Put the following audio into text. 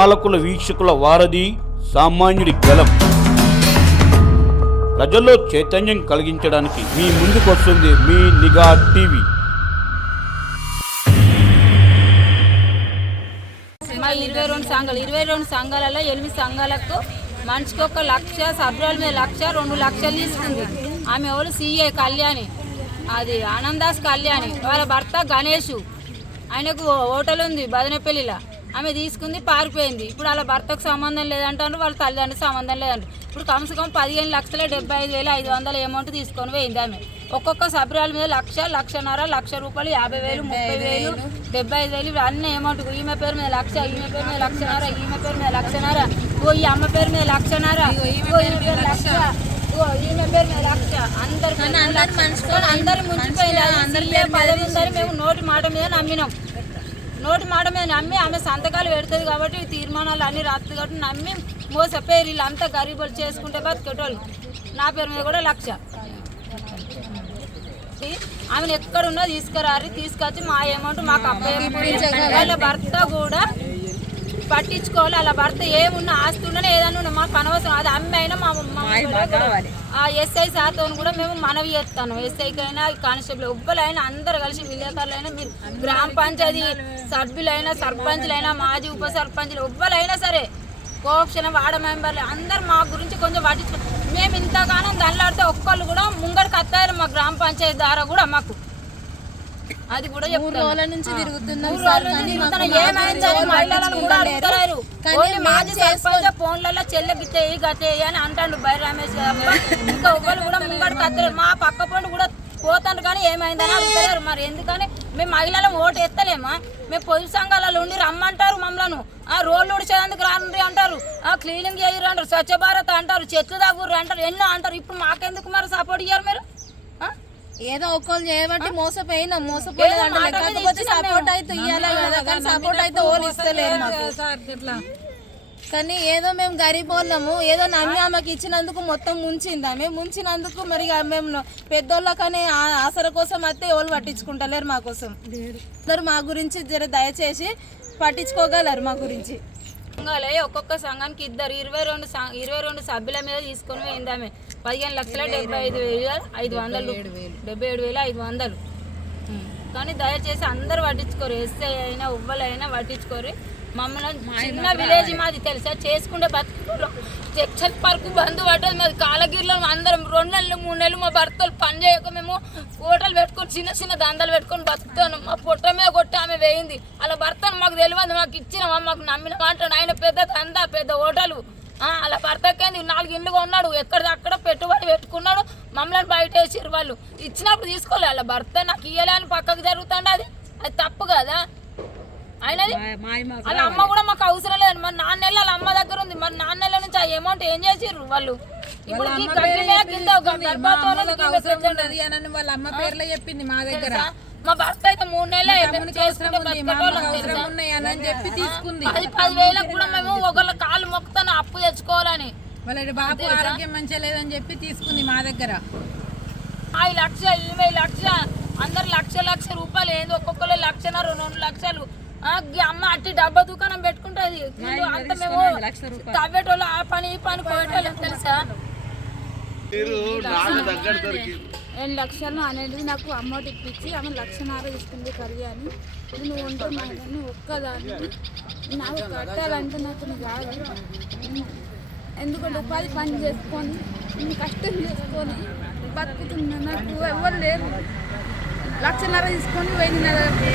పాలకుల వీక్షకుల వారధి, సామాన్యుడి గలం. ప్రజల్లో చైతన్యం కలిగించడానికి మీ ముందుకు వస్తుంది మీ నిఘా టీవీ. మా 22 సంఘాలలో 8 సంఘాలకు మనిషికి 1 లక్ష, సభ్యుల మీద 1,00,000, 2 లక్షలు తీసుకుంది. ఆమె ఎవరు సిఏ కళ్యాణి, అది ఆనందాస్ కళ్యాణి. వాళ్ళ భర్త గణేష్, ఆయనకు హోటల్ ఉంది బదనపల్లిలో. ఆమె తీసుకుంది, పారిపోయింది. ఇప్పుడు వాళ్ళ భర్తకు సంబంధం లేదంటారు, వాళ్ళ తల్లిదండ్రులకు సంబంధం లేదంటారు. ఇప్పుడు కమ్సే కమ్ 15,75,500 అమౌంట్ తీసుకొని పోయింది ఆమె. ఒక్కొక్క సభ్యురాల మీద 1,00,000, 1,50,000, 1,00,000 రూపాయలు, 50,000, 30,000, 75,000 ఇవి అన్ని అమౌంట్. ఈమె పేరు మీద 1,00,000, ఈమె పేరు మీద 1,50,000, ఈమె పేరు మీద 1,50,000, ఈ అమ్మ పేరు మీద 1,50,000, ఈమె పేరు 1,00,000, ఈమె పేరు మీద 1,00,000. అందరు ముంచిపోయింది. పదవి ఉందని మేము నోటి మాట మీద నమ్మినాం. నోటి మాట మీద నమ్మి ఆమె సంతకాలు పెడుతుంది కాబట్టి తీర్మానాలు అన్నీ రాస్తుంది కాబట్టి నమ్మి మోసపోయి వీళ్ళంతా గరీబులు చేసుకుంటే బతికేటోళ్ళు. నా పేరు మీద కూడా 1,00,000. ఆమెను ఎక్కడున్నా తీసుకొచ్చి మా అమౌంట్ మాకు అప్పయ్య. వాళ్ళ భర్త కూడా పట్టించుకోవాలి. వాళ్ళ భర్త ఏమున్నా ఆస్తి ఉండనే ఏదన్నా ఉన్నా మాకు అనవసరం. అది అమ్మ అయినా ఆ ఎస్ఐ సార్తో కూడా మేము మనవి చేస్తాను. ఎస్ఐకైనా కానిస్టేబుల్ ఎవ్వరైనా అందరు కలిసి విలేకరులైనా, మీరు గ్రామ పంచాయతీ సభ్యులైనా, సర్పంచ్లైనా, మాజీ ఉప సర్పంచ్లు ఎవ్వరైనా సరే, కోఆప్షన్ వార్డు మెంబర్లు అందరు మా గురించి కొంచెం పట్టించుకో. మేము ఇంతగానో దండలాడితే ఒక్కళ్ళు కూడా ముంగడికి వస్తారు మా గ్రామ పంచాయతీ ద్వారా కూడా. మాకు అది కూడా ఫోన్లలో చెల్లె గిట్టే గతే అని అంటాడు బై రమేష్. ఇంకా ఒకళ్ళు కూడా ముంగడికి వస్తారు. మా పక్క పండు కూడా పోతాను కానీ ఏమైందని అడుగుతారు. మరి ఎందుకని మేము మహిళలను ఓటు ఎత్తలేమా? మేము పొదుపు సంఘాలలో ఉండి రమ్మంటారు మమ్మల్ని. రోడ్లు ఉడిచేందుకు రాండి అంటారు, క్లీనింగ్ చేయరు అంటారు, స్వచ్ఛ భారత్ అంటారు, చెట్లు దగ్గర అంటారు, ఎన్నో అంటారు. ఇప్పుడు మాకెందుకు మరి సపోర్ట్ ఇయ్యారు మీరు? ఏదో ఒక్కళ్ళు చేయబట్టి మోసపోయినా కాకపోతే సపోర్ట్ అయితే ఇవ్వాలి కదా, కానీ సపోర్ట్ అయితే ఓళ్ళు ఇస్తలేరు మాకు. కానీ ఏదో మేము గరీబ్ వాళ్ళము, ఏదో నమ్మి ఆమెకి ఇచ్చినందుకు మొత్తం ముంచింది. ఆమె ముంచినందుకు మరి మేము పెద్దోళ్ళకనే ఆసర కోసం అయితే ఎవరు పట్టించుకుంటలేరు మా కోసం. అందరు మా గురించి జర దయచేసి పట్టించుకోగలరు మా గురించి. ఒక్కొక్క సంఘానికి 22 సభ్యుల మీద తీసుకొని పోయింది ఆమె. 15,75,500, 77,500. కానీ దయచేసి అందరు పట్టించుకోరు. ఎస్ఐ అయినా ఎవ్వరైనా పట్టించుకోరు. మమ్మల్ని చిన్న విలేజ్ మాది తెలుసా, చేసుకుంటే బతుకులు. చెక్చల్ పార్కు బంధు పడ్డది మాది. కాలగిరిలో అందరం 2 నెలలు 3 నెలలు మా భర్తలు పని చేయక మేము హోటలు పెట్టుకొని చిన్న చిన్న దందాలు పెట్టుకొని బతుకుతాను. మా పొట్ట మీద కొట్టి ఆమె వేయింది. అలా భర్తను మాకు తెలియదు, మాకు ఇచ్చినామా, మాకు నమ్మిన అంటాడు. ఆయన పెద్ద దందా, పెద్ద హోటలు. అలా భర్తకేంది 4 ఇళ్ళు కొన్నాడు, ఎక్కడిదక్కడ పెట్టుబడి పెట్టుకున్నాడు. మమ్మల్ని బయట వేసిరు వాళ్ళు. ఇచ్చినప్పుడు తీసుకోవాలి. అలా భర్త నాకు ఇయ్యలే అని పక్కకు జరుగుతుంది. అది తప్పు కదా అయినది. వాళ్ళ అమ్మ కూడా మాకు అవసరం లేదు. మరి 4 నెలలు వాళ్ళ అమ్మ దగ్గర ఉంది. మరి 4 నెలల నుంచి ఆ అమౌంట్ ఏం చేసిర్రు వాళ్ళు? ఇప్పుడు వాళ్ళ అమ్మ పేర్లో చెప్పింది మా దగ్గర. మా భర్త అయితే 3 నెలలు చెప్పి తీసుకుంది. 10,000 కూడా మేము ఒకళ్ళ కాళ్ళు మొక్కుతాను అప్పు తెచ్చుకోవాలని. వాళ్ళ బాబు ఆరోగ్యం మంచిగా లేదని చెప్పి తీసుకుంది మా దగ్గర. 5,00,000, 20,00,000, అందరు 1,00,000 రూపాయలు. ఏంది ఒక్కొక్కరు 1,00,000, 2 లక్షలు. అమ్మ అట్టి డబ్బా దుకాణం పెట్టుకుంటది. అంత మేము తవ్వేటోళ్ళు ఆ పని ఈ పని పోయేటోళ్ళు తెలుసా. 2 లక్షలు అనేది నాకు అమౌంట్ ఇప్పించి ఆమె 1,00,000 ఇస్తుంది కర్రీ అని. నువ్వు ఉంటున్నాను ఒక్కదాన్ని నాకు కట్టాలంటే నాకు కాదు. ఎందుకంటే ఉపాధి పని చేసుకొని నేను కష్టం చేసుకొని బతుకుతున్నా. నాకు ఎవరు లేరు. 1,00,000 తీసుకొని పోయింది నా దగ్గర.